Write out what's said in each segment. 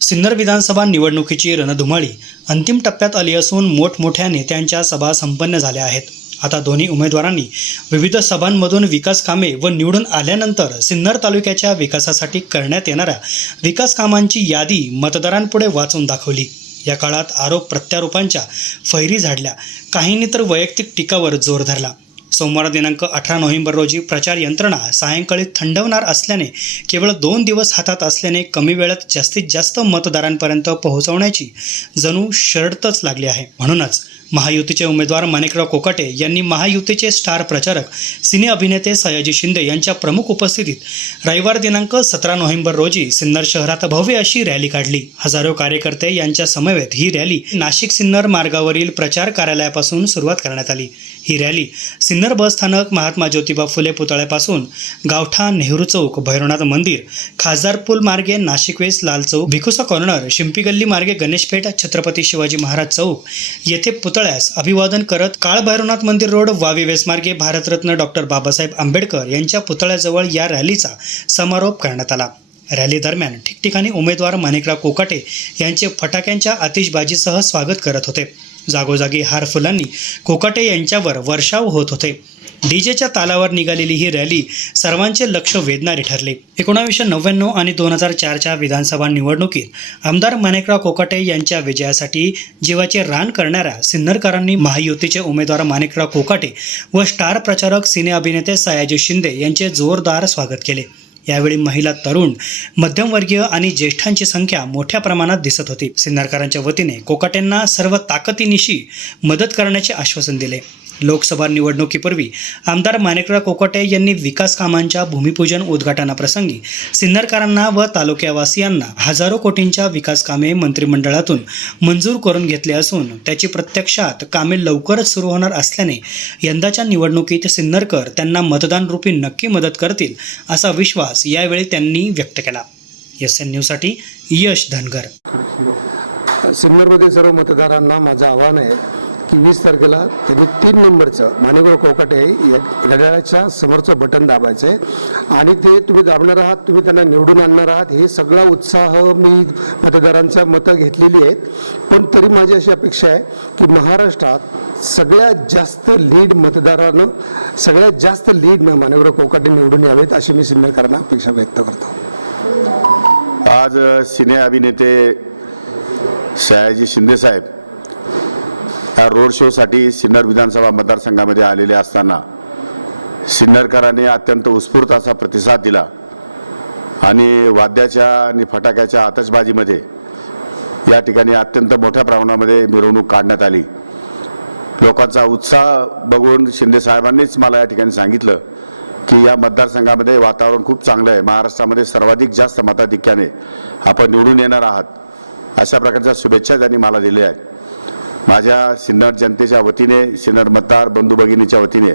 सिन्नर विधानसभा निवडणुकीची रणधुमाळी अंतिम टप्प्यात आली असून मोठमोठ्या नेत्यांच्या सभा संपन्न झाल्या आहेत. आता दोन्ही उमेदवारांनी विविध सभांमधून विकास कामे व निवडून आल्यानंतर सिन्नर तालुक्याच्या विकासासाठी करण्यात येणाऱ्या विकास कामांची यादी मतदारांपुढे वाचून दाखवली. या काळात आरोप प्रत्यारोपांच्या फैरी झाडल्या. काहींनी तर वैयक्तिक टीकावर जोर धरला. सोमवार दिनांक अठरा नोव्हेंबर रोजी प्रचार यंत्रणा सायंकाळी थंडवणार असल्याने केवळ दोन दिवस हातात असल्याने कमी वेळात जास्तीत जास्त मतदारांपर्यंत पोहोचवण्याची जणू शर्तच लागली आहे. म्हणूनच महायुतीचे उमेदवार माणिकराव कोकाटे यांनी महायुतीचे स्टार प्रचारक सिने अभिनेते सयाजी शिंदे यांच्या प्रमुख उपस्थितीत रविवार दिनांक सतरा नोव्हेंबर रोजी सिन्नर शहरात भव्य अशी रॅली काढली. हजारो कार्यकर्ते यांच्या समवेत ही रॅली नाशिक सिन्नर मार्गावरील प्रचार कार्यालयापासून सुरुवात करण्यात आली. ही रॅली सिन्नर बस स्थानक महात्मा ज्योतिबा फुले पुतळ्यापासून गावठा नेहरू चौक भैरवनाथ मंदिर खासदार पूल मार्गे नाशिक वेस लाल चौक भिकुसा कॉर्नर शिंपी गल्ली मार्गे गणेशपेठ छत्रपती शिवाजी महाराज चौक येथे पुतळ्यास अभिवादन करत काळ भैरवनाथ मंदिर रोड वावी वेस मार्गे भारतरत्न डॉक्टर बाबासाहेब आंबेडकर यांच्या पुतळ्याजवळ या रॅलीचा समारोप करण्यात आला. रॅली दरम्यान ठिकठिकाणी उमेदवार माणिकराव कोकाटे यांचे फटाक्यांच्या आतिषबाजीसह स्वागत करत होते. जागोजागी हार फुलांनी कोकाटे यांच्यावर वर्षाव होत होते. डीजेच्या तालावर निघालेली ही रॅली सर्वांचे लक्ष वेधणारी ठरली. एकोणावीसशे नव्याण्णव आणि दोन हजार चारच्या विधानसभा निवडणुकीत आमदार माणिकराव कोकाटे यांच्या विजयासाठी जीवाचे रान करणाऱ्या सिन्नरकरांनी महायुतीचे उमेदवार माणिकराव कोकाटे व स्टार प्रचारक सिने अभिनेते सयाजी शिंदे यांचे जोरदार स्वागत केले. यावेळी महिला तरुण मध्यमवर्गीय आणि ज्येष्ठांची संख्या मोठ्या प्रमाणात दिसत होती. सिन्नरकरांच्या वतीने कोकाटेंना सर्व ताकदीनिशी मदत करण्याचे आश्वासन दिले. लोकसभा निवडणुकीपूर्वी आमदार माणिकराव कोकाटे यांनी विकास कामांच्या भूमिपूजन उद्घाटनाप्रसंगी सिन्नरकरांना व तालुक्यावासियांना हजारो कोटींच्या विकास कामे मंत्रिमंडळातून मंजूर करून घेतले असून त्याची प्रत्यक्षात कामे लवकरच सुरू होणार असल्याने यंदाच्या निवडणुकीत सिन्नरकर त्यांना मतदान रूपी नक्की मदत करतील असा विश्वास यावेळी त्यांनी व्यक्त केला. एस एन न्यूजसाठी यश धनगर. सिन्नरमधील सर्व मतदारांना माझं आव्हान आहे की वीस तारखेला त्यांनी तीन नंबरचं मानेगुरु कोकाटे या घड्याळाच्या समोरचं बटन दाबायचं आहे आणि ते तुम्ही दाबणार आहात तुम्ही त्यांना निवडून आणणार आहात हे सगळा उत्साह मी मतदारांच्या मतं घेतलेली आहेत. पण तरी माझी अशी अपेक्षा आहे की महाराष्ट्रात सगळ्यात जास्त लीड मतदारानं सगळ्यात जास्त लीडनं मानेगुरु कोकाटे निवडून यावेत अशी मी सिन्नरकरांना अपेक्षा व्यक्त करतो. आज सिने अभिनेते सयाजी शिंदेसाहेब या रोड शोसाठी सिन्नर विधानसभा मतदारसंघामध्ये आलेले असताना सिन्नरकरांनी अत्यंत उत्स्फूर्त असा प्रतिसाद दिला. आणि वाद्याच्या आणि फटाक्याच्या आतषबाजीमध्ये या ठिकाणी अत्यंत मोठ्या प्रमाणामध्ये मिरवणूक काढण्यात आली. लोकांचा उत्साह बघून शिंदेसाहेबांनीच मला या ठिकाणी सांगितलं की या मतदारसंघामध्ये वातावरण खूप चांगलं आहे. महाराष्ट्रामध्ये सर्वाधिक जास्त मताधिक्याने आपण निवडून येणार आहात. अशा प्रकारच्या शुभेच्छा त्यांनी मला दिल्या आहेत. माझ्या सिन्नर जनतेच्या वतीने सिन्नर मतदार बंधू भगिनीच्या वतीने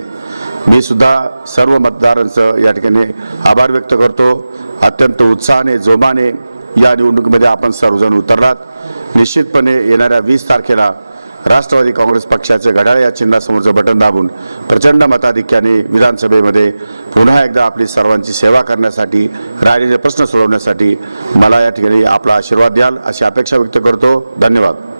मी सुद्धा सर्व मतदारांचं या ठिकाणी आभार व्यक्त करतो. अत्यंत उत्साहाने जोमाने या निवडणुकीमध्ये आपण सर्वजण उतरलात. निश्चितपणे येणाऱ्या वीस तारखेला राष्ट्रवादी काँग्रेस पक्षाचे घड्याळ या चिन्हासमोरचं बटन दाबून प्रचंड मताधिक्याने विधानसभेमध्ये पुन्हा एकदा आपली सर्वांची सेवा करण्यासाठी राहिलेले प्रश्न सोडवण्यासाठी मला या ठिकाणी आपला आशीर्वाद द्याल अशी अपेक्षा व्यक्त करतो. धन्यवाद.